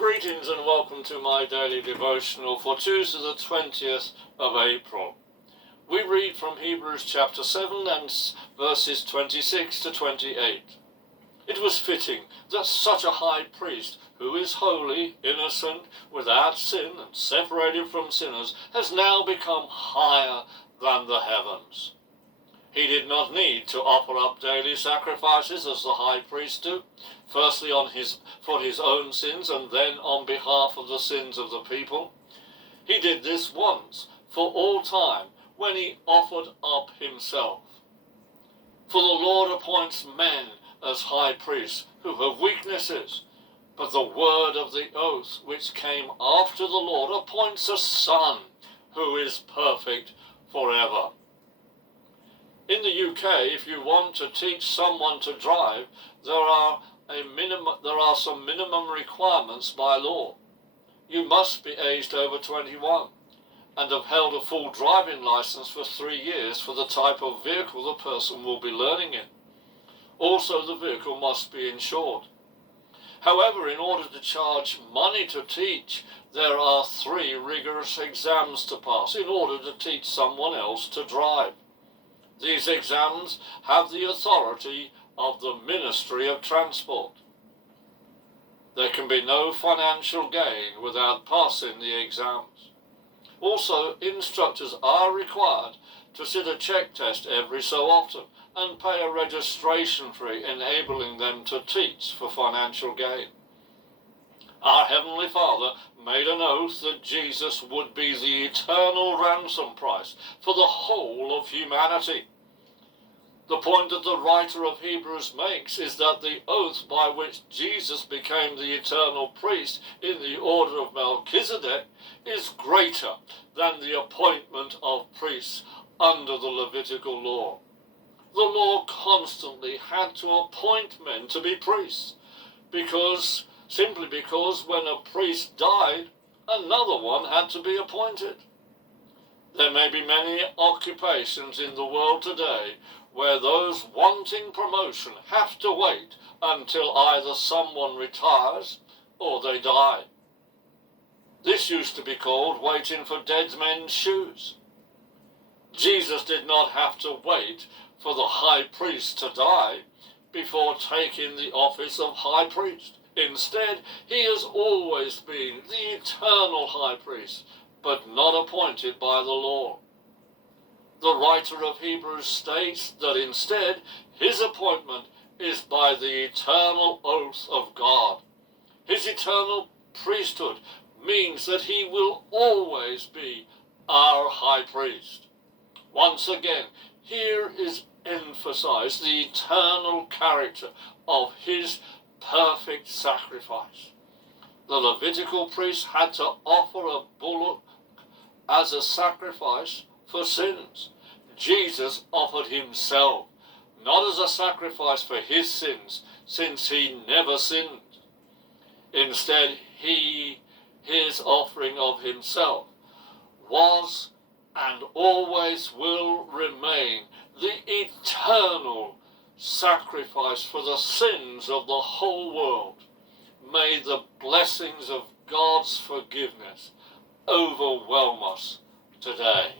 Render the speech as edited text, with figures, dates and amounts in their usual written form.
Greetings and welcome to my daily devotional for Tuesday the 20th of April. We read from Hebrews chapter 7 and verses 26 to 28. It was fitting that such a high priest, who is holy, innocent, without sin, and separated from sinners, has now become higher than the heavens. He did not need to offer up daily sacrifices as the high priest do, firstly for his own sins and then on behalf of the sins of the people. He did this once for all time when he offered up himself. For the Lord appoints men as high priests who have weaknesses, but the word of the oath which came after the Lord appoints a son who is perfect forever. In the UK, if you want to teach someone to drive, there are some minimum requirements by law. You must be aged over 21 and have held a full driving license for 3 years for the type of vehicle the person will be learning in. Also, the vehicle must be insured. However, in order to charge money to teach, there are 3 rigorous exams to pass in order to teach someone else to drive. These exams have the authority of the Ministry of Transport. There can be no financial gain without passing the exams. Also, instructors are required to sit a check test every so often and pay a registration fee, enabling them to teach for financial gain. Our Heavenly Father made an oath that Jesus would be the eternal ransom price for the whole of humanity. The point that the writer of Hebrews makes is that the oath by which Jesus became the eternal priest in the order of Melchizedek is greater than the appointment of priests under the Levitical law. The law constantly had to appoint men to be priests, simply because when a priest died, another one had to be appointed. There may be many occupations in the world today where those wanting promotion have to wait until either someone retires or they die. This used to be called waiting for dead men's shoes. Jesus did not have to wait for the high priest to die before taking the office of high priest. Instead, he has always been the eternal high priest, but not appointed by the law. The writer of Hebrews states that instead, his appointment is by the eternal oath of God. His eternal priesthood means that he will always be our high priest. Once again, here is emphasized the eternal character of his perfect sacrifice. The Levitical priest had to offer a bullock as a sacrifice for sins. Jesus offered himself, not as a sacrifice for his sins, since he never sinned. Instead, his offering of himself was and always will remain the eternal sacrifice for the sins of the whole world. May the blessings of God's forgiveness overwhelm us today.